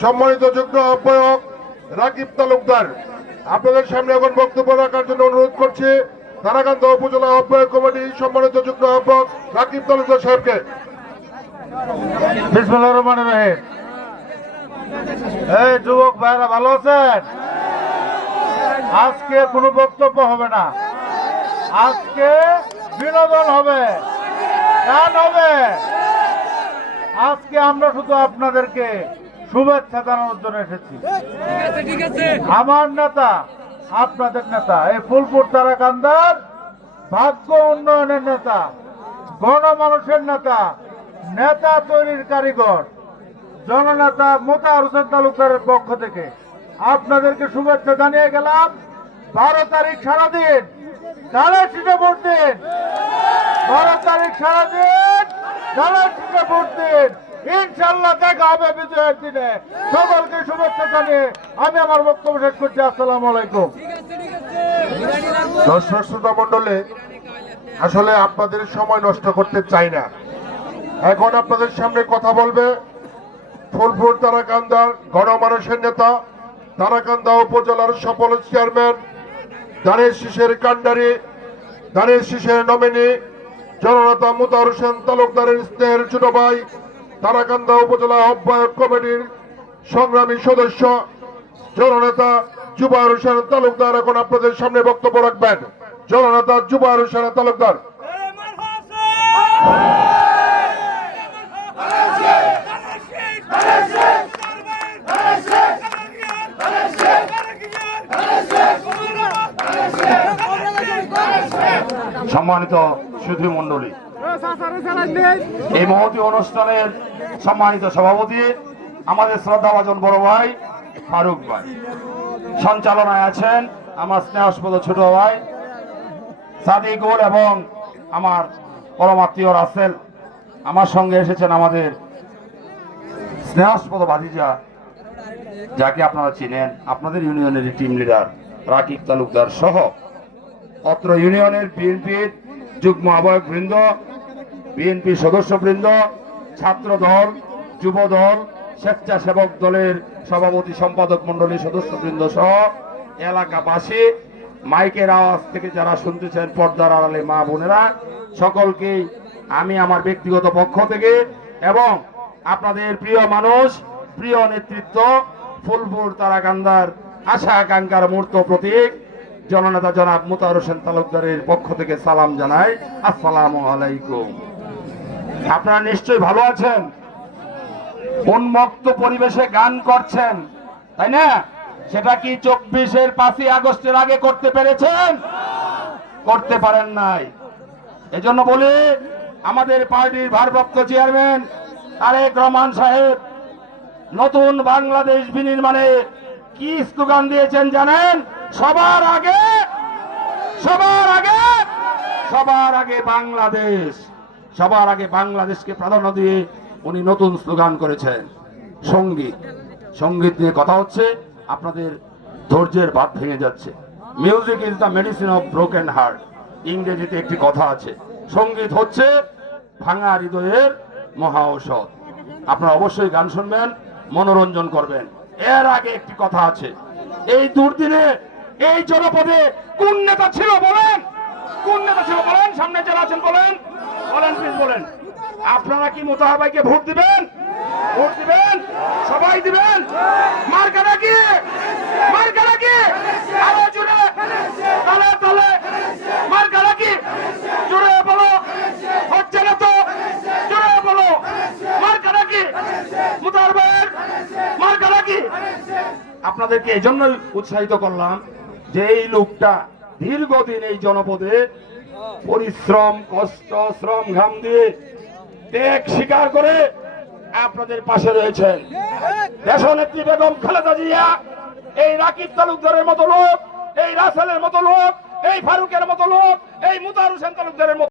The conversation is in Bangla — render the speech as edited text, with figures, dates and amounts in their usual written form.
সম্মানিত যুগ্ম আহ্বায়ক রাকিব তালুকদার আপনাদের সামনে এখন বক্তব্য রাখার জন্য অনুরোধ করছি তারাকান্দা উপজেলা আহ্বায়ক কমিটি সম্মানিত যুগ্ম আহ্বায়ক রাকিব তালুকদার সাহেবকে। বিসমিল্লাহির রহমানির রহিম। এই যুবক ভাইরা ভালো আছেন? আজকে কোনো বক্তব্য হবে না, আজকে বিনোদন হবে, গান হবে। আজকে আমরা শুধু আপনাদেরকে শুভেচ্ছা জানানোর জন্য এসেছি। আমার নেতা, আপনাদের নেতা, এই ফুলপুর তারাকান্দার ভাগ্য উন্নয়নের নেতা, গণমানুষের নেতা, নেতা তৈরির কারিগর, জননেতা মোতাহার হোসেন তালুকদারের পক্ষ থেকে আপনাদেরকে শুভেচ্ছা জানিয়ে গেলাম। 12 তারিখ সারাদিন ধানের শীষে ভোট দিন। 12 তারিখ সারাদিন ধানের শীষে ভোট দিন। ইনশাল্লাহ দেখা হবে বিজয়ের দিনে। সকলকে শুভেচ্ছা জানিয়ে আমি আমার বক্তব্য শেষ করছি। আসসালামু আলাইকুম। দর্শক শ্রোতা মণ্ডলী, আসলে আপনাদের সময় নষ্ট করতে চাই না। এখন আপনাদের সামনে কথা বলবে ফুলপুর তারাকান্দার গণমানুষের নেতা, তারাকান্দা উপজেলার সফল চেয়ারম্যান, ধানের শীষের কান্ডারি, ধানের শীষের নমিনি, জননেতা মোতাহার হোসেন তালুকদারের স্নেহের ছোট ভাই, তারাকান্দা উপজেলা আহ্বায়ক কমিটির সংগ্রামী সদস্য, জননেতা জুবায়ের হোসেন তালুকদার এখন আপনাদের সামনে বক্তব্য রাখবেন। জননেতা জুবায়ের হোসেন তালুকদার। সম্মানিত সুধী মণ্ডলী, এই মহতী অনুষ্ঠানের সম্মানিত সভাপতি আমাদের শ্রদ্ধাভাজন বড় ভাই ফারুক ভাই, সঞ্চালনায় আছেন আমার স্নেহাস্পদ ছোট ভাই সাদিকুল এবং আমার পরমাত্মীয় রাসেল। আমার সঙ্গে এসেছেন আমাদের স্নেহাস্পদ ভাতিজা, যাকে আপনারা চিনেন, আপনাদের ইউনিয়নের টিম লিডার রাকিব তালুকদার সহ অত্র ইউনিয়নের বিএনপির যুগ্ম আহ্বায়ক বৃন্দ, বিএনপি সদস্যবৃন্দ, ছাত্র দল, যুব দল, স্বেচ্ছাসেবক দলের সভাপতি সম্পাদক মন্ডলী সদস্যবৃন্দ সহ এলাকাবাসী, মাইকের আওয়াজ থেকে যারা শুনতেছেন, পর্দার আড়ালে মা বোনেরা, সকলকেই আমি আমার ব্যক্তিগত পক্ষ থেকে এবং আপনাদের প্রিয় মানুষ, প্রিয় নেতৃত্ব, ফুলপুর তারাকান্দার আশা আকাঙ্ক্ষার মূর্ত প্রতীক জননেতা জনাব মোতাহার হোসেন তালুকদারের পক্ষ থেকে সালাম জানাই। আসসালামু আলাইকুম। আপনারা নিশ্চয়ই ভালো আছেন, উন্মুক্ত পরিবেশে গান করছেন, তাই না? সেটা কি 24-এর 5ই আগস্টের আগে করতে পেরেছেন? করতে পারেন নাই। এজন্য বলি, আমাদের পার্টির ভারপ্রাপ্ত চেয়ারম্যান তারেক রহমান সাহেব নতুন বাংলাদেশ বিনির্মাণে কি স্লোগান দিয়েছেন জানেন? সবার আগে, সবার আগে, সবার আগে বাংলাদেশ। সবার আগে বাংলাদেশকে প্রাধান্য দিয়ে উনি নতুন স্লোগান করেছেন সঙ্গীত। সঙ্গীত নিয়ে কথা হচ্ছে, আপনাদের ধৈর্যের বাঁধ ভেঙে যাচ্ছে। Music is the medicine of broken heart, ইংরেজিতে একটি কথা আছে। সঙ্গীত হচ্ছে ভাঙা হৃদয়ের মহা ঔষধ। আপনারা অবশ্যই গান শুনবেন, মনোরঞ্জন করবেন। এর আগে একটি কথা আছে, এই দুর্দিনে এই জনপদে কোন নেতা ছিল বলেন? কোন নেতা ছিল বলেন? সামনে যারা আছেন বলেন, বলেন প্লিজ বলেন। আপনারা কি মোতাহার ভাইকে ভোট দিবেন? ভোট দিবেন? সবাই দিবেন? মার্কা নাকি? মার্কা নাকি? আরো জোরে, তালে তালে মার্কা নাকি? জোরে বলো, হচ্ছে না তো? জোরে বলো, মার্কা নাকি? মোতাহার ভাইয়ের মার্কা নাকি? আপনাদেরকে এই জন্যই উৎসাহিত করলাম যে এই লোকটা দীর্ঘদিন এই জনপদে পরিশ্রম, কষ্ট, শ্রম, ঘাম দিয়ে ত্যাগ স্বীকার করে আপনাদের পাশে রয়েছেন। দেশনেত্রী বেগম খালেদা জিয়া এই রাকিব তালুকদারের মতো লোক, এই রাসেলের মতো লোক, এই ফারুকের মতো লোক, এই মোতাহার হোসেন তালুকদারের মতো